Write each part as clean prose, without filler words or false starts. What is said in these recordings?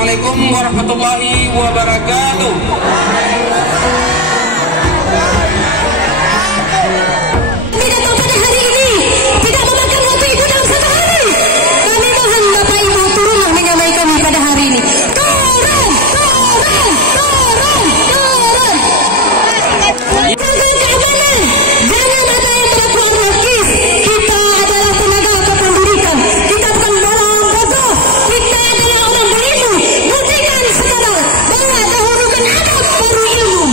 Assalamualaikum warahmatullahi wabarakatuh. Pidato pada hari ini tidak memakan waktu Ibu dalam satu hari. Kami mohon Bapak Ibu turunlah menyamai kami pada hari ini. Turun. Jaga keamanan. Jangan ada yang berlaku anarkis. Kita adalah tenaga kependidikan. Kita bukan orang bodoh. Kita adalah orang berilmu. Buktikan sekarang bahwa dahulukan adab baru ilmu.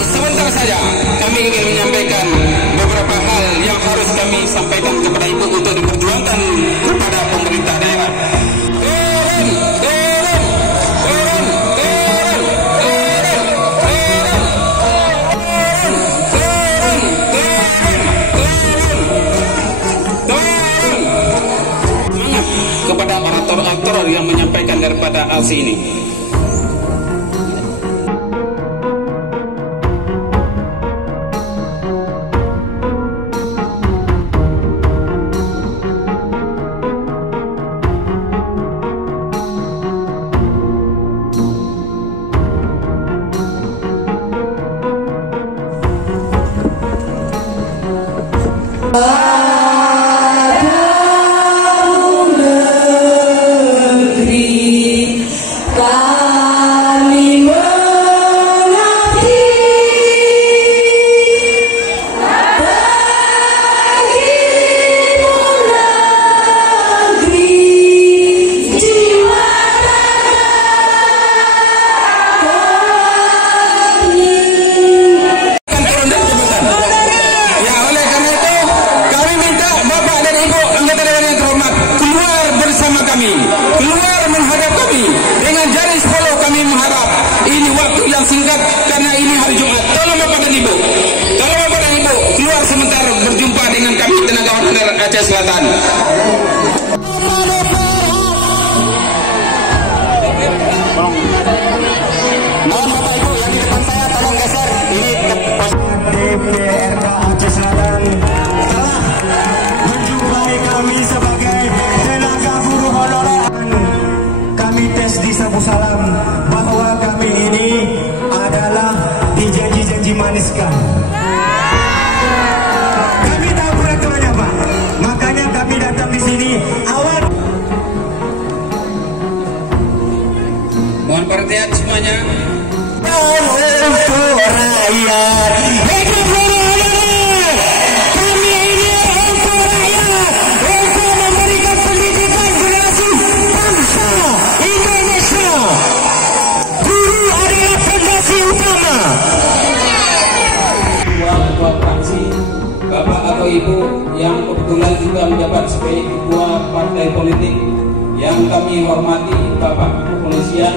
Sebentar saja kami ingin menyampaikan beberapa hal yang harus kami sampaikan kepada Ibu untuk diperjuangkan kepada pemerintah daerah. Semangat kepada orator-orator yang menyampaikan daripada ALSI ini. Keluar menghadap kami dengan jari 10 kami mengharap ini waktu yang singkat karena ini hari Jumat. Tolong Bapak dan Ibu keluar sebentar berjumpa dengan kami tenaga honorer Aceh Selatan. Mohon Bapak Ibu yang di depan saya tolong geser ini ke pos DPRK Aceh Selatan. Telah menjumpai kami sebagai tenaga guru honorer. Kami tes di Sabu Salam bahwa kami ini adalah dijanji-janji maniskan. Kami tahu peraturannya Pak, makanya kami datang di sini awal. Mohon perhatian semuanya. Untuk rakyat. Ketua fraksi, Bapak atau Ibu yang kebetulan juga menjabat sebagai ketua partai politik yang kami hormati, Bapak Kepolisian.